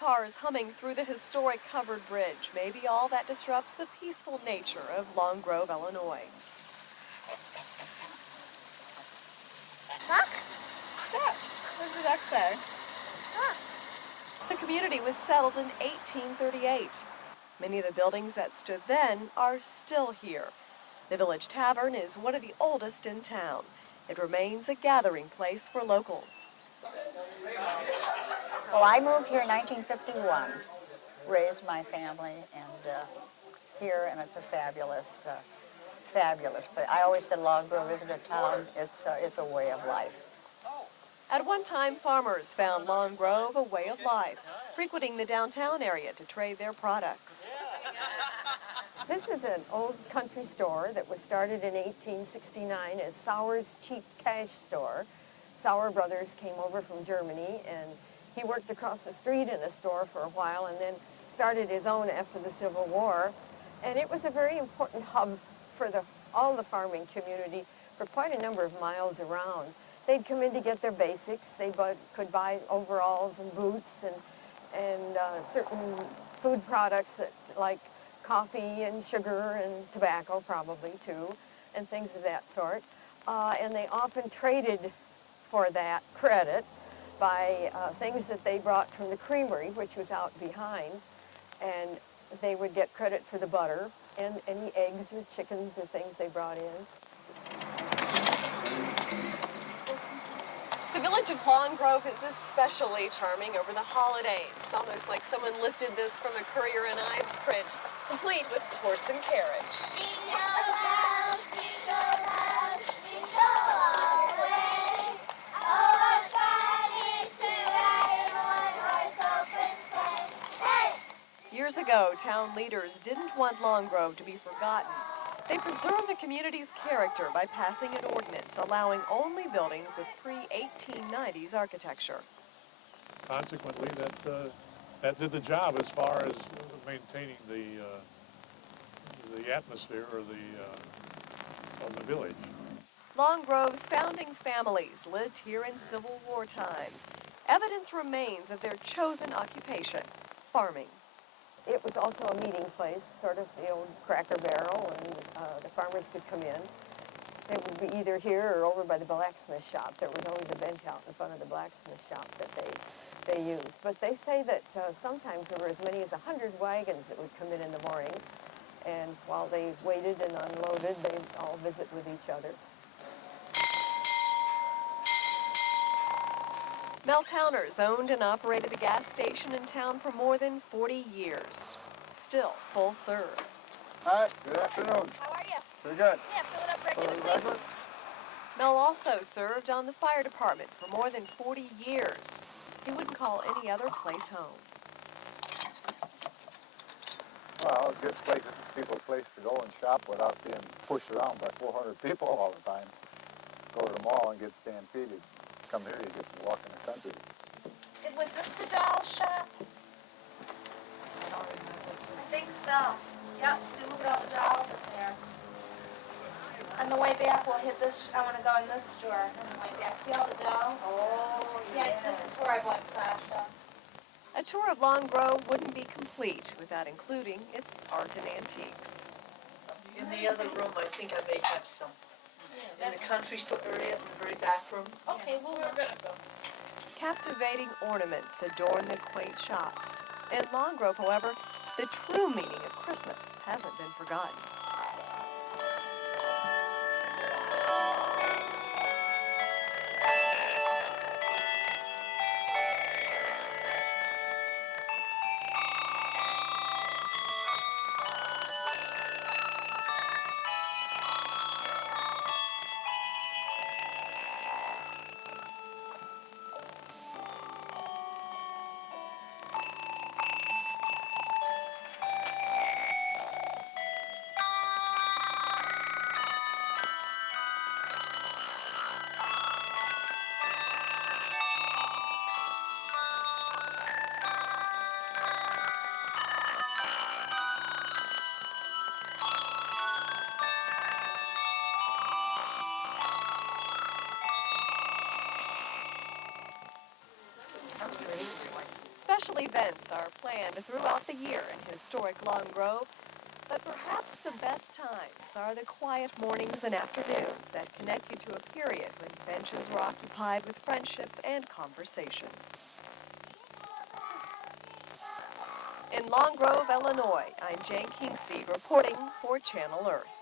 cars humming through the historic covered bridge may be all that disrupts the peaceful nature of Long Grove, Illinois. Duck? Duck. What's the duck say? Duck. The community was settled in 1838. Many of the buildings that stood then are still here. The Village Tavern is one of the oldest in town. It remains a gathering place for locals. Well, I moved here in 1951, raised my family here, and it's a fabulous place. I always said Long Grove isn't a town, it's a way of life. At one time, farmers found Long Grove a way of life, frequenting the downtown area to trade their products. This is an old country store that was started in 1869 as Sauer's Cheap Cash Store. Sauer brothers came over from Germany, and he worked across the street in a store for a while and then started his own after the Civil War. And it was a very important hub for all the farming community for quite a number of miles around. They'd come in to get their basics. They could buy overalls and boots and certain food products like coffee and sugar and tobacco probably too, and things of that sort. And they often traded for that credit by things that they brought from the creamery, which was out behind, and they would get credit for the butter and any eggs or chickens or things they brought in. The village of Long Grove is especially charming over the holidays. It's almost like someone lifted this from a Currier and Ives print, complete with horse and carriage. Jingle bells, jingle bells, jingle all the way. Oh, what fun it is to ride in one horse open sleigh. Hey! Years ago, town leaders didn't want Long Grove to be forgotten. They preserved the community's character by passing an ordinance allowing only buildings with pre-1890s architecture. Consequently, that did the job as far as maintaining the atmosphere of the village. Long Grove's founding families lived here in Civil War times. Evidence remains of their chosen occupation, farming. It was also a meeting place, sort of the old Cracker Barrel, and the farmers could come in. It would be either here or over by the blacksmith shop. There was always a bench out in front of the blacksmith shop that they used. But they say that sometimes there were as many as 100 wagons that would come in the morning, and while they waited and unloaded, they'd all visit with each other. Mel Towner's owned and operated the gas station in town for more than 40 years. Still full serve. Hi, good afternoon. How are you? Pretty good. Yeah, fill it up regular, please. Mel also served on the fire department for more than 40 years. He wouldn't call any other place home. Well, it gives people a place to go and shop without being pushed around by 400 people all the time. Go to the mall and get stampeded. Come here, you get to walk in the country. Was this the doll shop? I think so. Yep, see, look at all the dolls up there. On the way back, we'll hit this, I want to go in this store on the way back. See all the dolls? Oh, yeah. This is where I bought Sasha. A tour of Long Grove wouldn't be complete without including its art and antiques. In the other room, I think I may have some. In the country store area, in the very back room. Okay, well, we're going to go. Captivating ornaments adorn the quaint shops. In Long Grove, however, the true meaning of Christmas hasn't been forgotten. Special events are planned throughout the year in historic Long Grove, but perhaps the best times are the quiet mornings and afternoons that connect you to a period when benches were occupied with friendship and conversation. In Long Grove, Illinois, I'm Jane Kingseed reporting for Channel Earth.